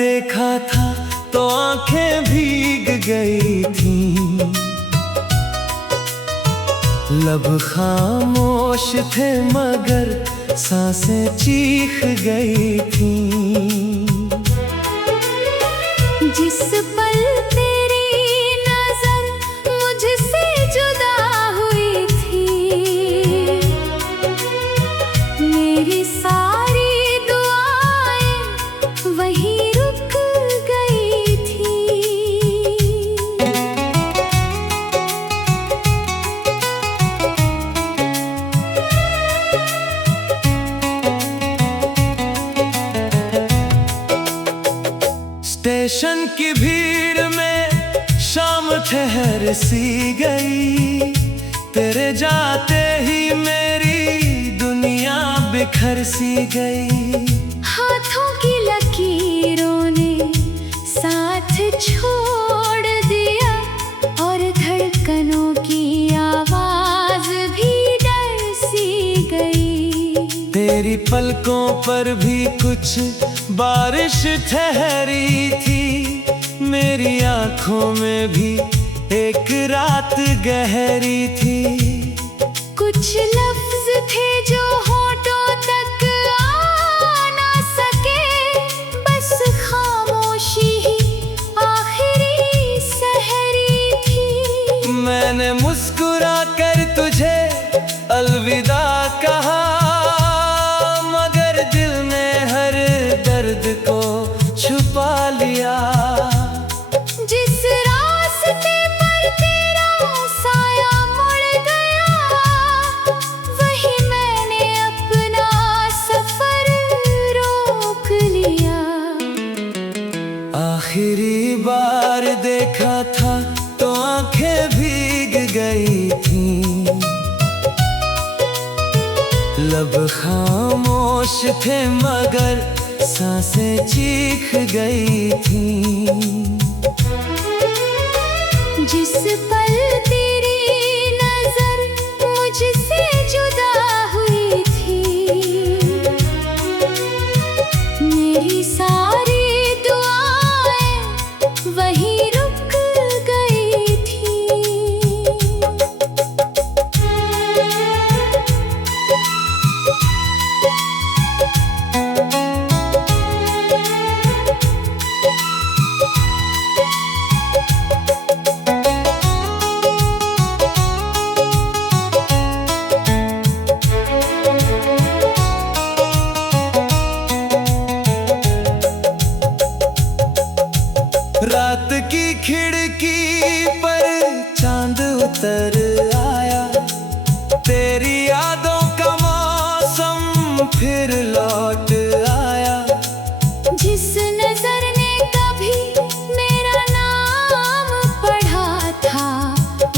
देखा था तो आंखें भीग गई थीं, लब खामोश थे मगर सांसें चीख गई थीं। जिस पल तेरी नजर मुझसे जुदा हुई थी, मेरी सारी दुआएं वहीं रुक गई थी। स्टेशन की भीड़ में शाम ठहर सी गई, तेरे जाते ही मेरी दुनिया बिखर सी गई। हाथों की लकीरों ने साथ छोड़ दिया और धड़कनों की आवाज भी डर सी गई। तेरी पलकों पर भी कुछ बारिश ठहरी थी, मेरी आंखों में भी एक रात गहरी थी। कुछ लफ्ज थे जो होठों तक आ ना सके, बस खामोशी ही आखिरी सहरी थी। मैंने मुस्कुरा कर तुझे अलविदा कहा, मगर दिल ने हर दर्द को छुपा लिया। जिस रास्ते पर तेरा साया मुड़ गया, वही मैंने अपना सफर रोक लिया। आखिरी बार देखा था तो आंखें भीग गई थीं, लब खामोश थे मगर सांसें चीख गई थीं। जिस पल तेरी नजर मुझसे जुदा हुई थी, मेरी सारी दुआएं वहीं रुक गई थी। रात की खिड़की पर चांद उतर आया, तेरी यादों का मौसम फिर लौट आया। जिस नजर ने कभी मेरा नाम पढ़ा था,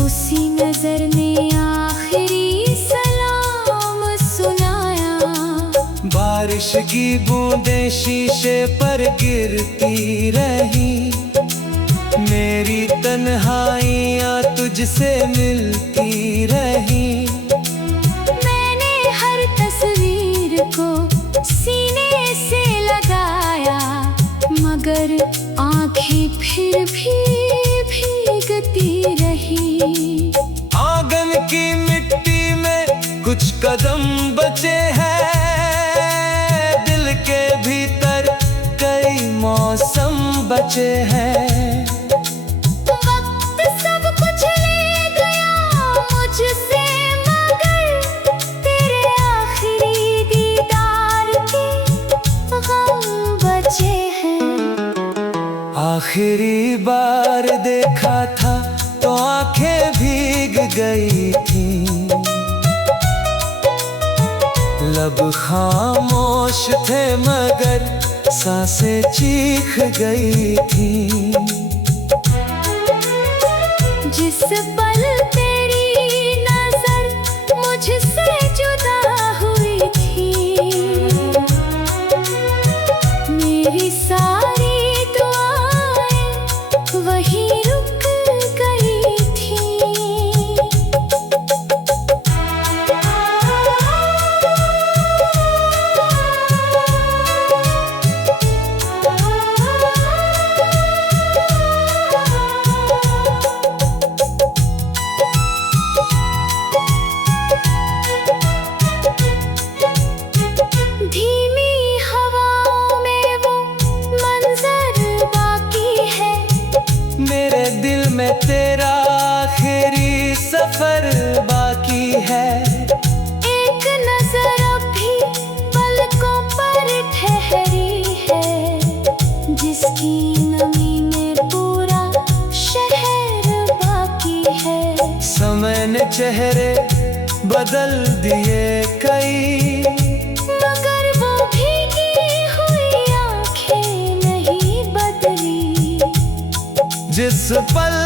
उसी नजर ने आखिरी सलाम सुनाया। बारिश की बूंदें शीशे पर गिरती रही, मेरी तन्हाइयाँ तुझसे मिलती रही। मैंने हर तस्वीर को सीने से लगाया, मगर आंखें फिर भी भीगती रही। आंगन की मिट्टी में कुछ कदम बचे हैं, दिल के भीतर कई मौसम बचे हैं। वक्त सब कुछ ले गया मुझसे, मगर तेरे आखिरी दीदार के गम बचे हैं। आखिरी बार देखा था तो आंखें भीग गई थीं, लब खामोश थे मगर सांसें चीख गई थीं। जिस पल तेरी नजर मुझसे जुदा हुई थी, मेरी सारी दुआएं वहीं रुक गई थी। की नमी में पूरा शहर बाकी है। समय ने चेहरे बदल दिए कई, मगर वो भीगी हुई आंखें नहीं बदली। जिस पल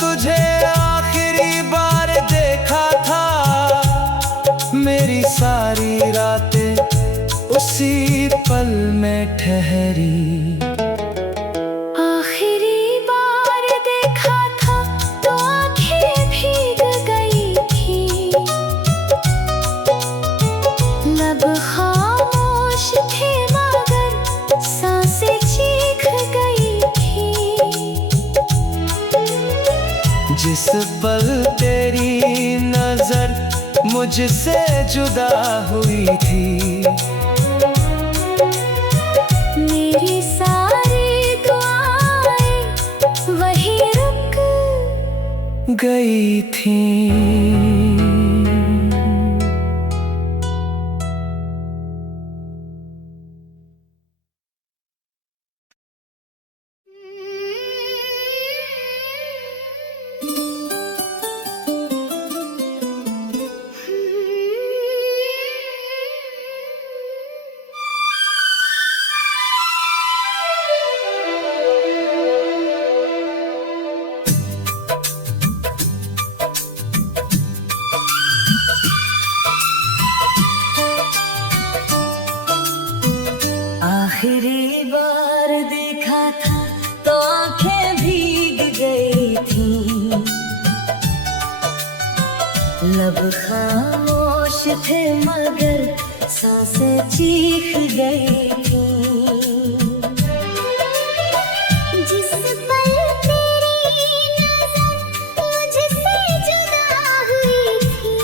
तुझे आखिरी बार देखा था, मेरी सारी रातें उसी पल में ठहरी। आखिरी बार देखा था तो आंखें भीग गई थी, लब खामोश थे मगर सांसें चीख गई थी। जिस पल तेरी नजर मुझसे जुदा हुई थी, मेरी सारी दुआएं वहीं रुक गई थी। आखिरी बार देखा था तो आंखें भीग गई थी, लब खामोश थे मगर सांसें चीख गई थी। जिस पल तेरी नजर मुझसे जुदा हुई थी,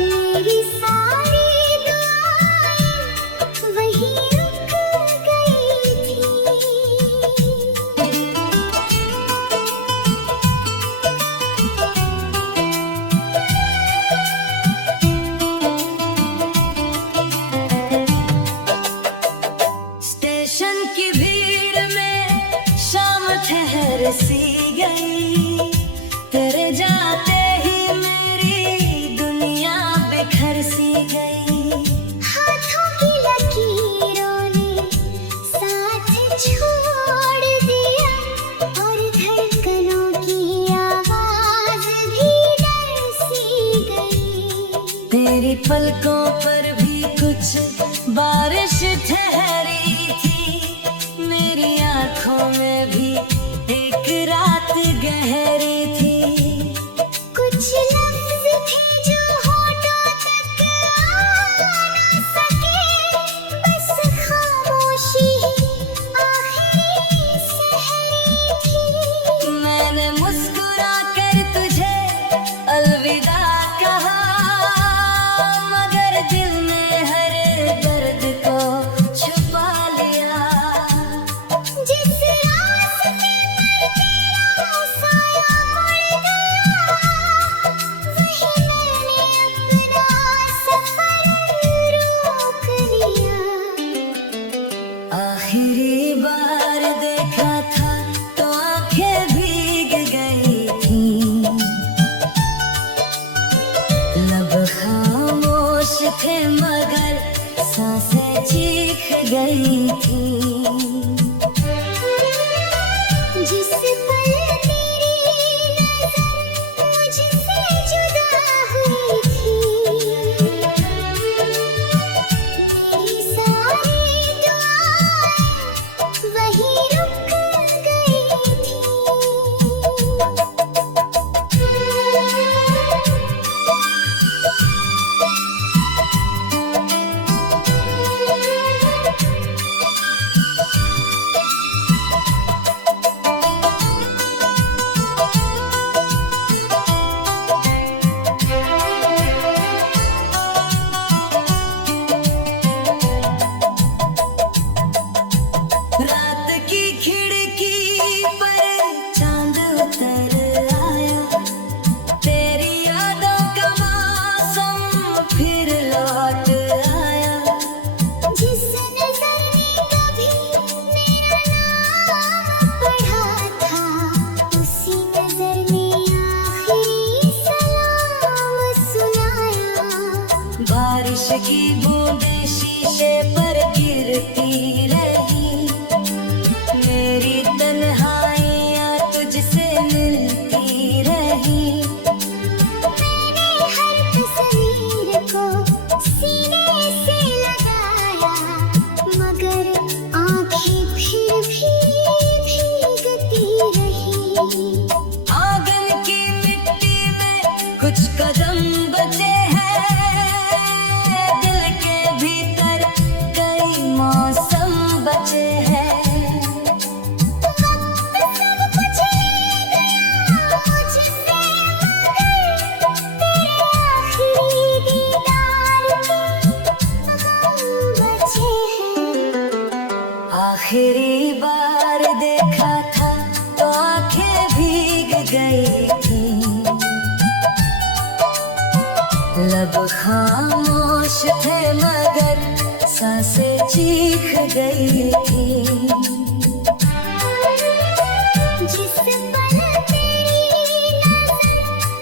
मेरी सारी दुआएं वहीं रुक गई थी। स्टेशन की भीड़ में शाम ठहर सी गई, तेरे जाते ही मेरी दुनिया बिखर सी गई। हाथों की लकीरों ने साथ छोड़ दिया और धड़कनों की आवाज भी डर सी गई। तेरी पलकों पर भी कुछ बारिश ठहरी थी, मेरी आंखों में भी एक रात गहरी थी। कुछ लफ्ज थे जो होठों तक आ न सके, बस खामोशी ही आखिरी सहरी थी। मैंने मुस्कुरा कर तुझे अलविदा कहा, मगर दिल में हर दर्द को छुपा लिया। जिस रास्ते पर तेरा साया मुड़ गया, वहीं मैंने अपना सफर रोक लिया। आखिरी बार देखा था तो आंखें भीग गई थी, लब खामोश थे मगर सांसें चीख गई थी। जिस पल तेरी नजर मुझसे जुदा हुई थी, मेरी सारी दुआएं वहीं रुक गई थी। आखिरी बार देखा था तो आंखें भीग गई थी, लब खामोश थे मगर सांसें चीख गई थी। जिस पल तेरी नज़र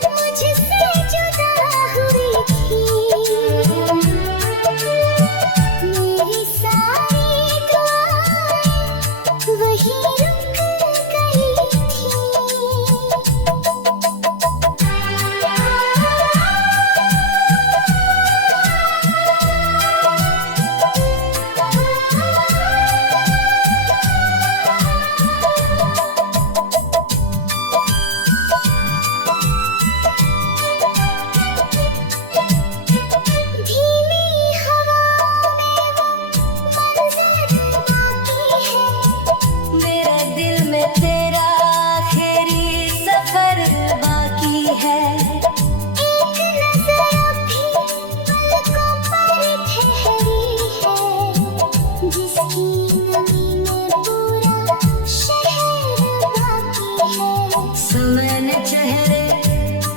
मुझसे जुदा हुई थी, मेरी सारी दुआएं वहीं रुक गई थी। धीमी हवाओं में वो मंज़र बाकी है, मेरे दिल में तेरा आखिरी सफर बाकी है। एक नज़र अभी पलकों पर ठहरी है, जिसकी नमी में पूरा शहर बाकी है। समय ने चेहरे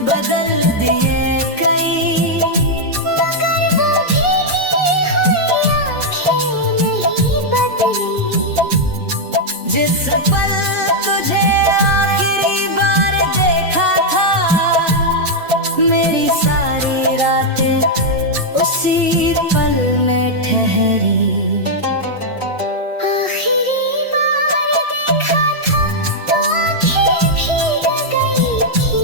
बदल दिए कई, मगर वो भीगी हुई आँखें नहीं बदली। जिस पल तुझे आखिरी बार देखा था, मेरी सारी रातें उसी पल में ठहरी। आखिरी बार देखा था तो आँखें भीग गई थी,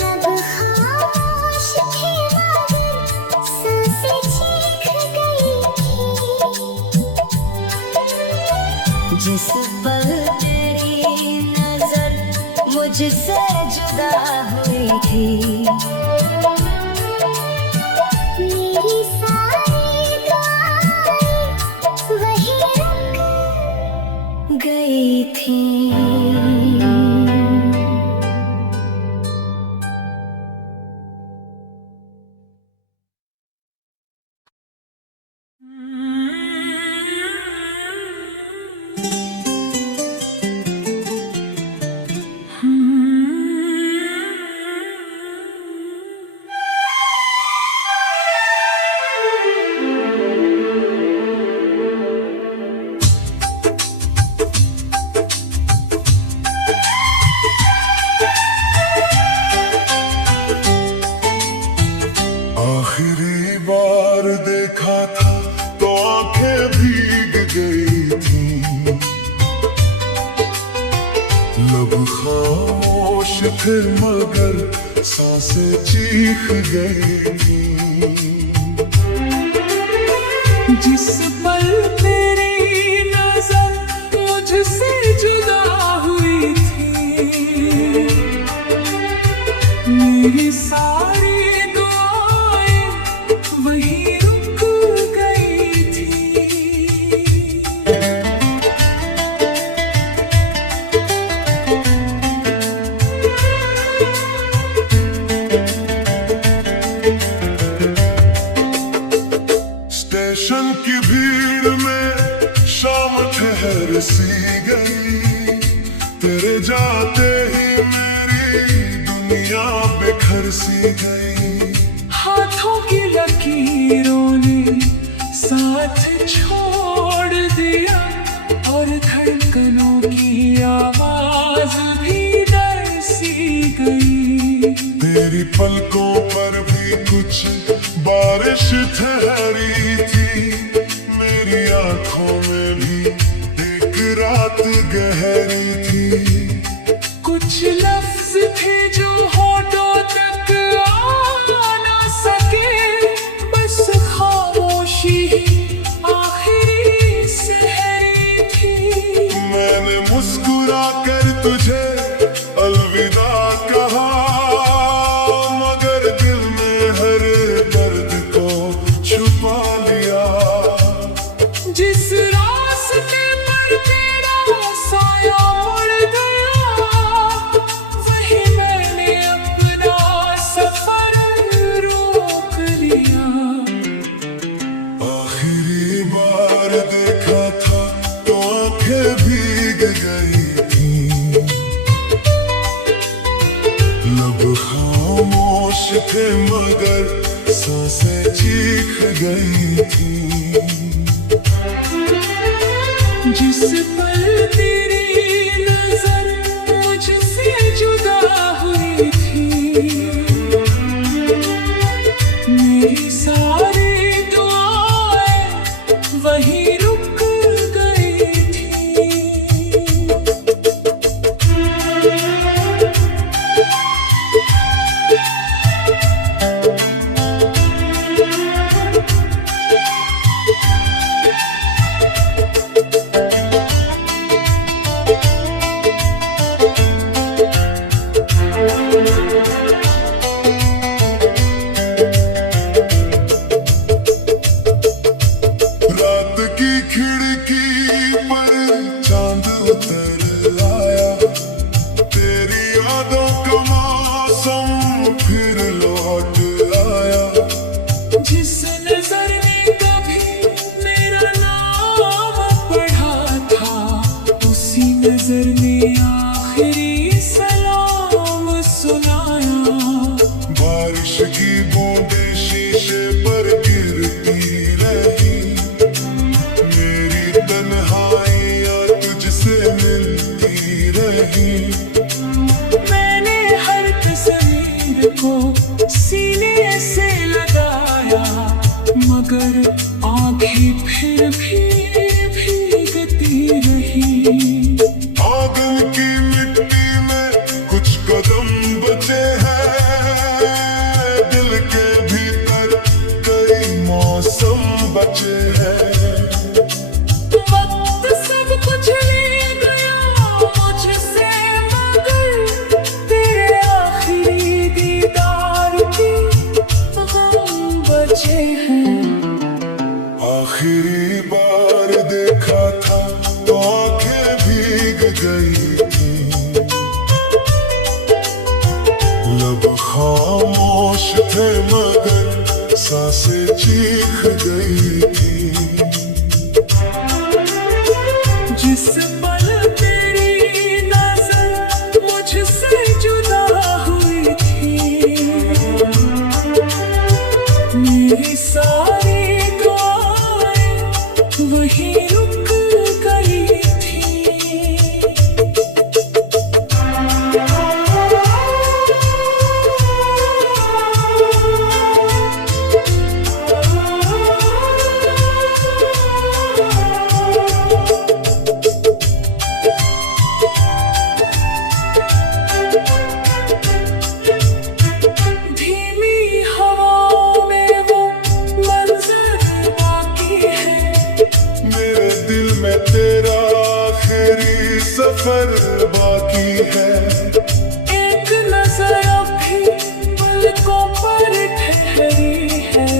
लब खामोश थे मगर सांसें चीख गई थी। जिस पल तेरी नजर मुझसे जुदा हुई थी, मेरी सारी दुआएं वहीं रुक गई थी। आखिरी बार देखा था तो आंखें भीग गई थी, लब खामोश थे मगर सांसें चीख गई थी। जिस पल तेरी नजर मुझसे जुदा हुई थी, मेरी सारी दुआएं वहीं रुक गई थी। स्टेशन की भीड़ में शाम ठहर सी गई, तेरे जाते ही मेरी दुनिया बिखर सी गई। हाथों की लकीरों ने साथ छोड़ दिया और धड़कनों की आवाज भी डर सी गई। तेरी पलकों पर भी कुछ बारिश ठहरी थी, मेरी आंखों में भी एक रात गहरी थी। कुछ लफ्ज थे जो होठों तक आ ना सके, बस खामोशी ही आखिरी सहरी थी। मैंने मुस्कुरा कर तुझे अलविदा कहा, मगर दिल में हर दर्द को थे मगर सांसें चीख गई थी। जिस पल तेरी नजर मुझसे जुदा हुई थी, मेरी सारी दुआएं वहीं रुक गई थी। रात की खिड़की पर चांद उतर आया, तेरी यादों का मौसम फिर लौट आया। जिस नजर ने कभी मेरा नाम पढ़ा था, उसी नजर ने आखिरी सलाम सुनाया। बारिश की बूंदें शीशे पर गिरती रही, मेरी तन्हाइयाँ तुझसे मिलती रही। मैंने हर तस्वीर को सीने से लगाया, मगर आंखें फिर भी भीगती रही। आंगन की मिट्टी में कुछ कदम बचे हैं, दिल के भीतर कई मौसम बचे हैं। वक्त सब कुछ ले गया मुझसे, मगर तेरे आखिरी दीदार के गम बचे हैं। आखिरी बार देखा था तो आंखें भीग गई थी, लब खामोश थे मगर सांसें चीख गई थी। जिस पल तेरी नजर मुझसे जुदा हुई थी, मेरी सारी दुआएं वहीं रुक गई थी। धीमी हवाओं में वो मंजर बाकी है, मेरे दिल में तेरा आखिरी सफर बाकी है। एक नजर अभी पलकों पर ठहरी है,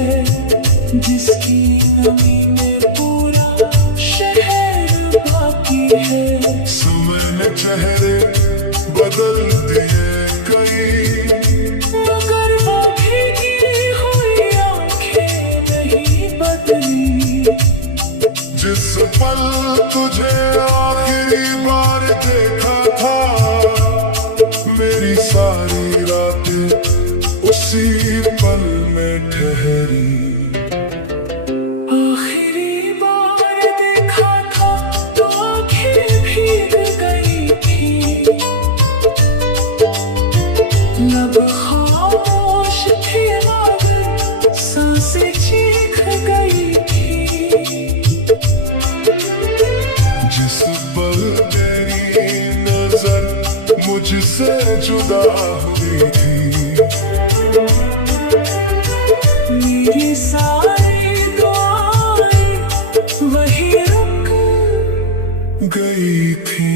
जिसकी नमी में पूरा शहर बाकी है। समय ने चेहरे बदल दिए कई, मगर वो भीगी हुई आंखें नहीं बदली। जिस पल तुझे आखिरी बार देखा था, मेरी सारी रातें उसी पल में ठहरी। आखिरी बार देखा था तो आंखें भीग गई थी, लब खामोश थे मगर सांसें चीख गई थी। जिस पल तेरी नजर मुझसे जुदा हुई थी, मेरी सारी दुआएं वहीं रुक गई थी।